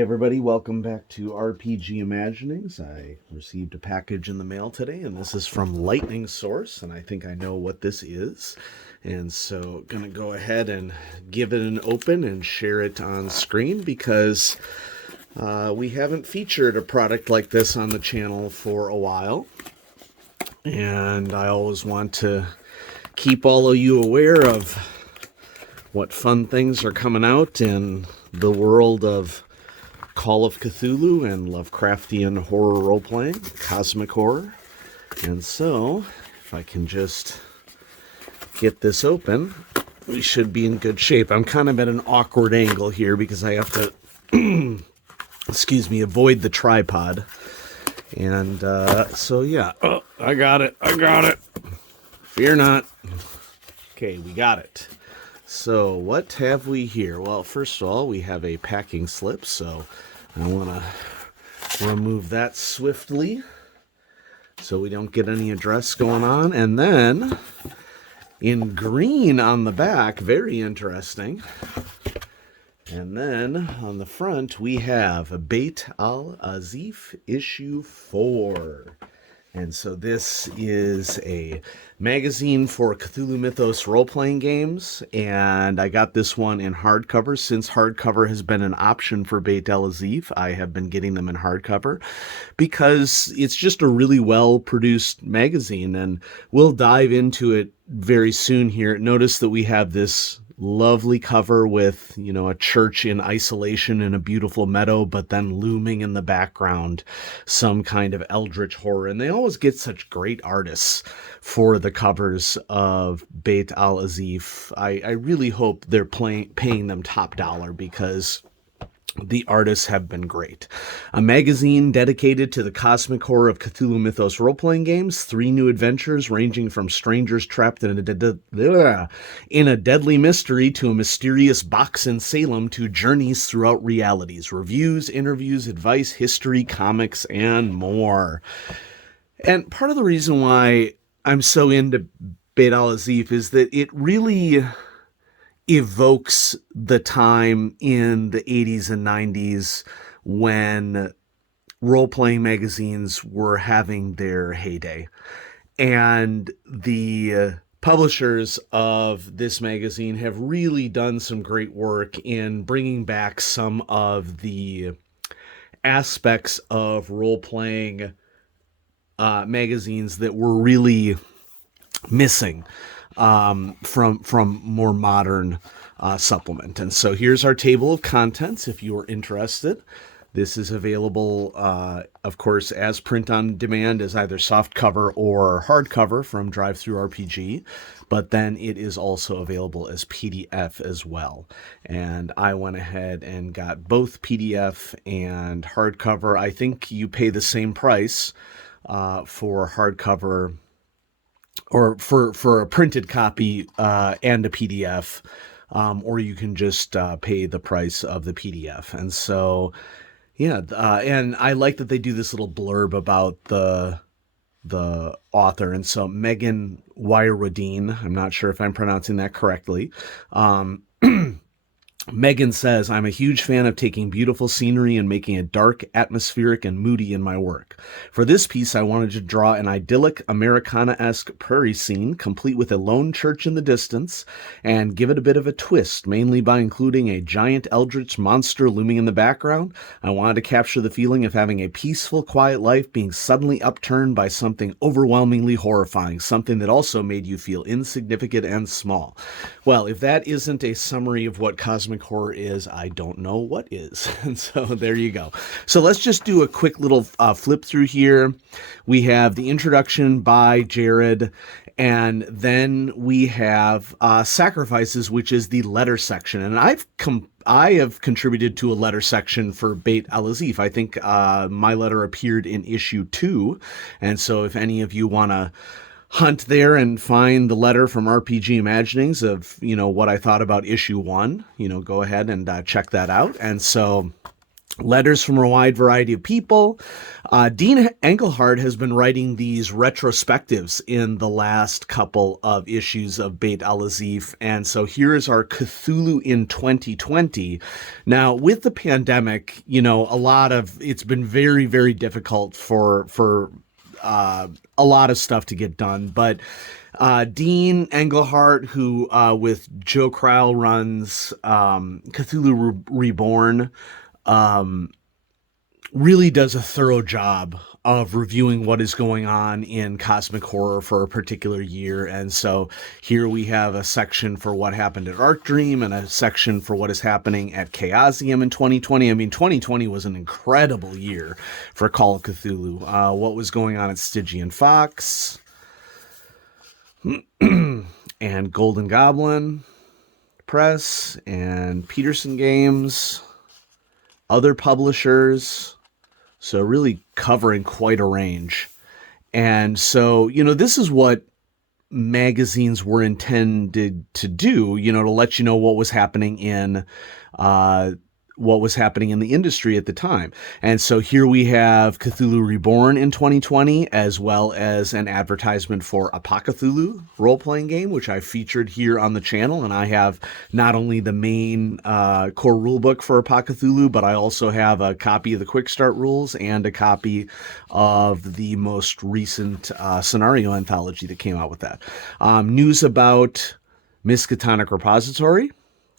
Hey everybody, welcome back to RPG Imaginings. I received a package in the mail today, and this is from Lightning Source, and I think I know what this is. And so gonna go ahead and give it an open and share it on screen because we haven't featured a product like this on the channel for a while. And I always want to keep all of you aware of what fun things are coming out in the world of Call of Cthulhu and Lovecraftian horror role-playing, cosmic horror. And so, if I can just get this open, we should be in good shape. I'm kind of at an awkward angle here because I have to, avoid the tripod. And so yeah, oh, I got it. Fear not. Okay, we got it. So what have we here? Well, first of all, we have a packing slip, so I want to remove that swiftly so we don't get any address going on. And then in green on the back, very interesting. And then on the front, we have Bayt Al Azif issue 4. And so this is a magazine for Cthulhu Mythos role-playing games, and I got this one in hardcover. Since hardcover has been an option for Bayt Al Azif, I have been getting them in hardcover because it's just a really well-produced magazine, and we'll dive into it very soon here. Notice that we have this lovely cover with, a church in isolation in a beautiful meadow, but then looming in the background, some kind of eldritch horror. And they always get such great artists for the covers of Bayt Al Azif. I really hope they're paying them top dollar because the artists have been great. A magazine dedicated to the cosmic horror of Cthulhu Mythos role-playing games. 3 new adventures ranging from strangers trapped in a deadly mystery to a mysterious box in Salem to journeys throughout realities. Reviews, interviews, advice, history, comics, and more. And part of the reason why I'm so into Bayt Al Azif is that it really evokes the time in the 80s and 90s when role-playing magazines were having their heyday. And the publishers of this magazine have really done some great work in bringing back some of the aspects of role-playing magazines that were really missing from more modern supplement. And so here's our table of contents if you are interested. This is available, of course, as print on demand as either soft cover or hardcover from DriveThruRPG, but then it is also available as PDF as well. And I went ahead and got both PDF and hardcover. I think you pay the same price for hardcover or for a printed copy and a PDF, or you can just pay the price of the PDF. And so, and I like that they do this little blurb about the author. And so Megan Weyerwadine, I'm not sure if I'm pronouncing that correctly, Megan says, I'm a huge fan of taking beautiful scenery and making it dark, atmospheric, and moody in my work. For this piece, I wanted to draw an idyllic Americana-esque prairie scene, complete with a lone church in the distance, and give it a bit of a twist, mainly by including a giant eldritch monster looming in the background. I wanted to capture the feeling of having a peaceful, quiet life being suddenly upturned by something overwhelmingly horrifying, something that also made you feel insignificant and small. Well, if that isn't a summary of what cosmic horror is, I don't know what is. And so there you go. So let's just do a quick little flip through here. We have the introduction by Jared, and then we have Sacrifices, which is the letter section. And I have contributed to a letter section for Bayt Al Azif. I think my letter appeared in issue 2. And so if any of you want to hunt there and find the letter from RPG Imaginings of, what I thought about issue 1, go ahead and check that out. And so Letters from a wide variety of people. Dean Engelhardt has been writing these retrospectives in the last couple of issues of Bayt Al Azif. And so here is our Cthulhu in 2020. Now, with the pandemic, it's been very, very difficult for a lot of stuff to get done. But Dean Engelhardt, who with Joe Crowell runs Cthulhu Reborn, really does a thorough job of reviewing what is going on in cosmic horror for a particular year. And so here we have a section for what happened at Arc Dream and a section for what is happening at Chaosium in 2020. I mean, 2020 was an incredible year for Call of Cthulhu. What was going on at Stygian Fox and Golden Goblin Press and Peterson Games, other publishers, so really covering quite a range. And so, this is what magazines were intended to do, to let you know what was happening in the industry at the time. And so here we have Cthulhu Reborn in 2020, as well as an advertisement for Cthulhu role-playing game, which I featured here on the channel. And I have not only the main core rulebook for Cthulhu, but I also have a copy of the Quick Start rules and a copy of the most recent scenario anthology that came out with that. News about Miskatonic Repository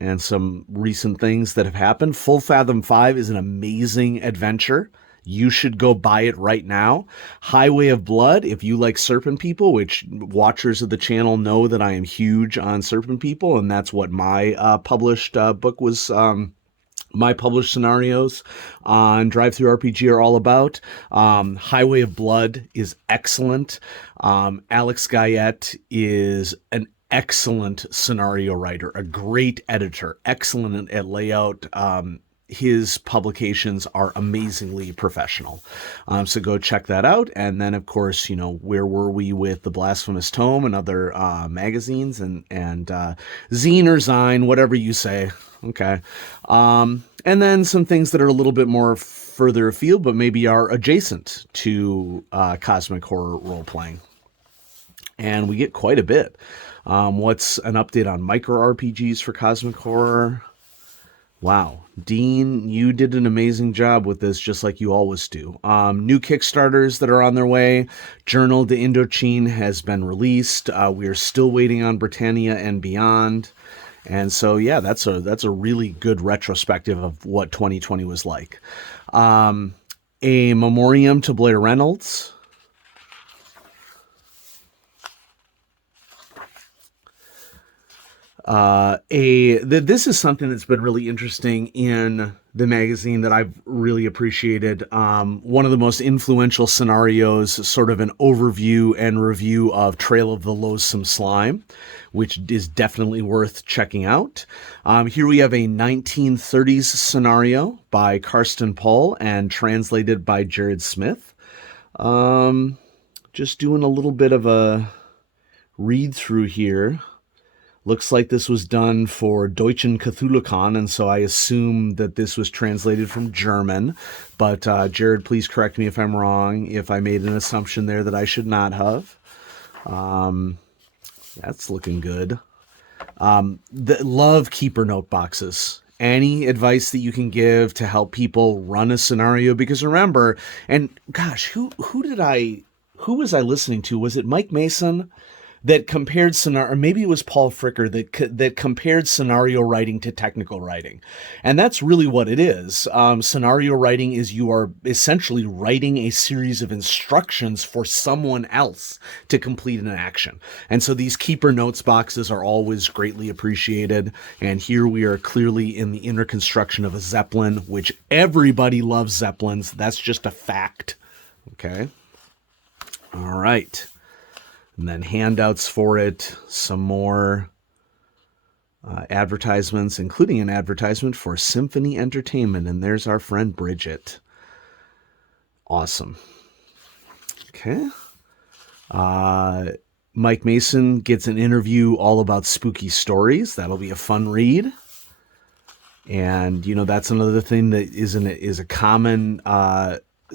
and some recent things that have happened. Full Fathom 5 is an amazing adventure. You should go buy it right now. Highway of Blood, if you like Serpent People, which watchers of the channel know that I am huge on Serpent People, and that's what my published book was. My published scenarios on DriveThruRPG are all about. Highway of Blood is excellent. Alex Guyette is an excellent scenario writer, a great editor, excellent at layout. His publications are amazingly professional. So go check that out. And then, of course, where were we with the Blasphemous Tome and other magazines and zine or zine, whatever you say. Okay. And then some things that are a little bit more further afield, but maybe are adjacent to cosmic horror role-playing. And we get quite a bit. What's an update on micro RPGs for cosmic horror? Wow. Dean, you did an amazing job with this, just like you always do. New Kickstarters that are on their way. Journal de Indochine has been released. We are still waiting on Britannia and Beyond. And so, yeah, that's a really good retrospective of what 2020 was like. A memoriam to Blair Reynolds. This is something that's been really interesting in the magazine that I've really appreciated. One of the most influential scenarios, sort of an overview and review of Trail of the Loathsome Slime, which is definitely worth checking out. Here we have a 1930s scenario by Karsten Pohl and translated by Jared Smith. Just doing a little bit of a read through here. Looks like this was done for Deutschen Cthulhucon, and so I assume that this was translated from German. But Jared, please correct me if I'm wrong, if I made an assumption there that I should not have. That's looking good. Love keeper note boxes. Any advice that you can give to help people run a scenario? Because remember, and gosh, who was I listening to? Was it Mike Mason that compared scenario, or maybe it was Paul Fricker that compared scenario writing to technical writing. And that's really what it is. Scenario writing is you are essentially writing a series of instructions for someone else to complete an action. And so these keeper notes boxes are always greatly appreciated. And here we are clearly in the inner construction of a Zeppelin, which everybody loves Zeppelins. That's just a fact. Okay. All right. And then handouts for it, some more advertisements, including an advertisement for Symphony Entertainment. And there's our friend Bridget. Awesome. Okay. Mike Mason gets an interview all about spooky stories. That'll be a fun read. And, that's another thing that is a common,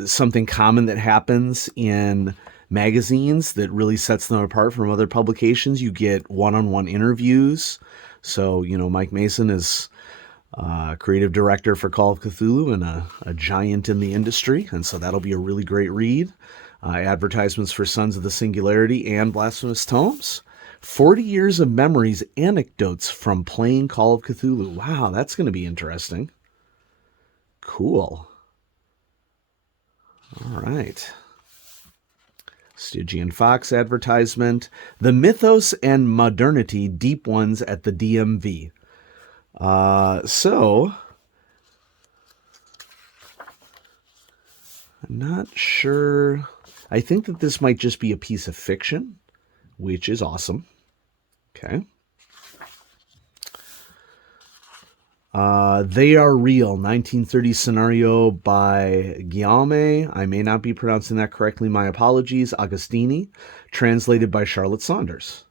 something common that happens in magazines that really sets them apart from other publications. You get one-on-one interviews. So, Mike Mason is creative director for Call of Cthulhu and a giant in the industry. And so that'll be a really great read. Advertisements for Sons of the Singularity and Blasphemous Tomes. 40 years of memories, anecdotes from playing Call of Cthulhu. Wow, that's going to be interesting. Cool. All right. Stygian Fox advertisement. The Mythos and Modernity Deep Ones at the DMV. So, I'm not sure. I think that this might just be a piece of fiction, which is awesome. Okay. They Are Real, 1930 scenario by Guillaume. I may not be pronouncing that correctly. My apologies. Agostini, translated by Charlotte Saunders.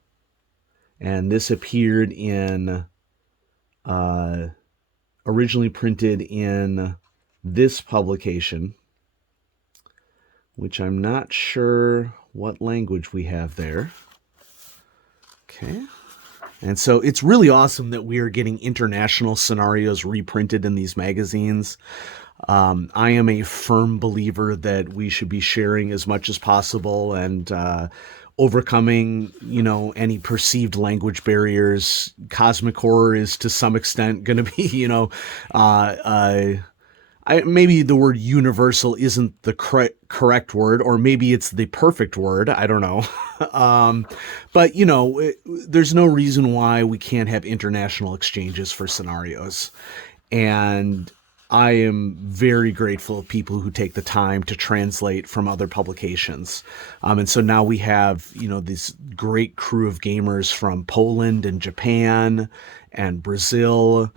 And this appeared in, originally printed in this publication, which I'm not sure what language we have there. Okay. And so it's really awesome that we are getting international scenarios reprinted in these magazines. I am a firm believer that we should be sharing as much as possible and overcoming, any perceived language barriers. Cosmic horror is to some extent going to be, maybe the word universal isn't the correct word, or maybe it's the perfect word. I don't know. But, there's no reason why we can't have international exchanges for scenarios. And I am very grateful of people who take the time to translate from other publications. And so now we have, this great crew of gamers from Poland and Japan and Brazil,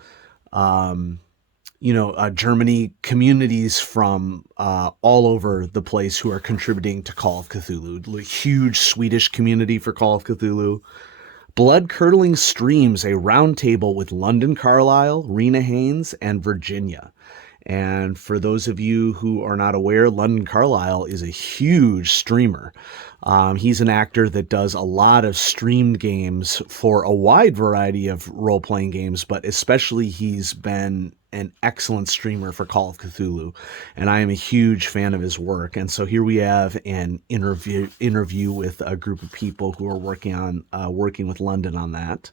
Germany, communities from all over the place who are contributing to Call of Cthulhu. Huge Swedish community for Call of Cthulhu. Blood-Curdling Streams, a roundtable with London Carlisle, Rena Haynes, and Virginia. And for those of you who are not aware, London Carlisle is a huge streamer. He's an actor that does a lot of streamed games for a wide variety of role-playing games, but especially he's been an excellent streamer for Call of Cthulhu, and I am a huge fan of his work. And so here we have an interview with a group of people who are working with London on that.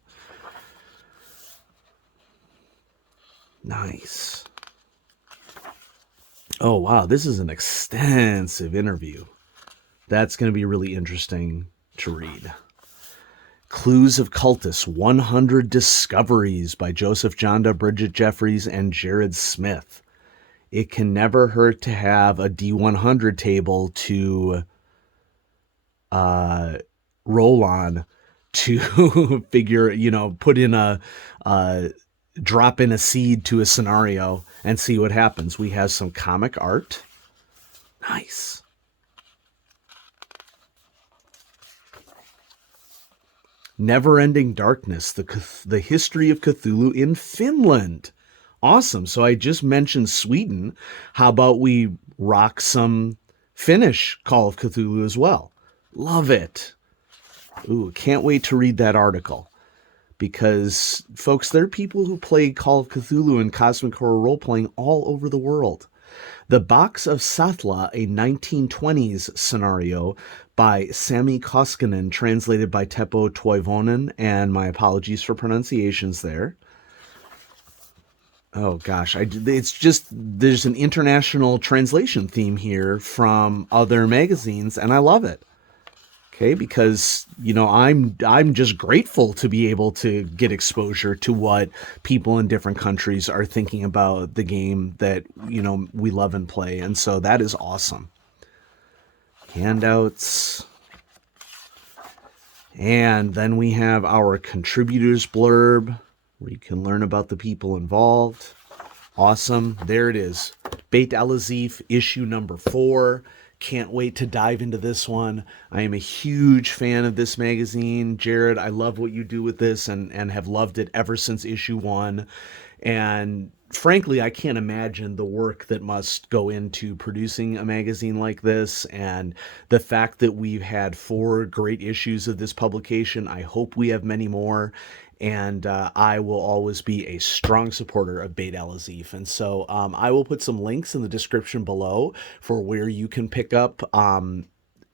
Nice. Oh, wow. This is an extensive interview. That's going to be really interesting to read. Clues of Cultists, 100 Discoveries by Joseph Jonda, Bridget Jeffries, and Jared Smith. It can never hurt to have a D100 table to roll on to figure, put in drop in a seed to a scenario and see what happens. We have some comic art. Nice. Never-Ending Darkness, the history of Cthulhu in Finland. Awesome. So I just mentioned Sweden. How about we rock some Finnish Call of Cthulhu as well? Love it. Ooh, can't wait to read that article. Because, folks, there are people who play Call of Cthulhu and Cosmic Horror role-playing all over the world. The Box of Sathla, a 1920s scenario by Sami Koskinen, translated by Teppo Toivonen, and my apologies for pronunciations there. Oh gosh, it's just, there's an international translation theme here from other magazines, and I love it. Okay, because, I'm just grateful to be able to get exposure to what people in different countries are thinking about the game that, we love and play. And so that is awesome. Handouts. And then we have our contributors blurb, where you can learn about the people involved. Awesome. There it is. Bayt Al Azif, issue number 4. Can't wait to dive into this one. I am a huge fan of this magazine. Jared, I love what you do with this and have loved it ever since issue 1. And, frankly, I can't imagine the work that must go into producing a magazine like this. And the fact that we've had 4 great issues of this publication, I hope we have many more. And I will always be a strong supporter of Bayt Al Azif. And so I will put some links in the description below for where you can pick up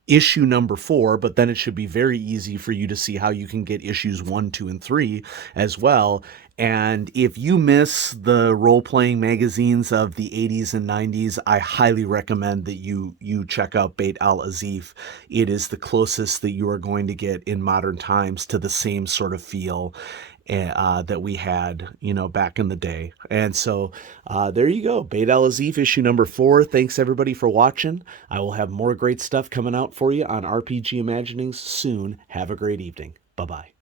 issue number 4, but then it should be very easy for you to see how you can get issues 1, 2, and 3 as well. And if you miss the role-playing magazines of the 80s and 90s, I highly recommend that you check out Bayt Al Azif. It is the closest that you are going to get in modern times to the same sort of feel that we had, back in the day. And so there you go. Bayt Al Azif, issue number 4. Thanks everybody for watching. I will have more great stuff coming out for you on RPG Imaginings soon. Have a great evening. Bye-bye.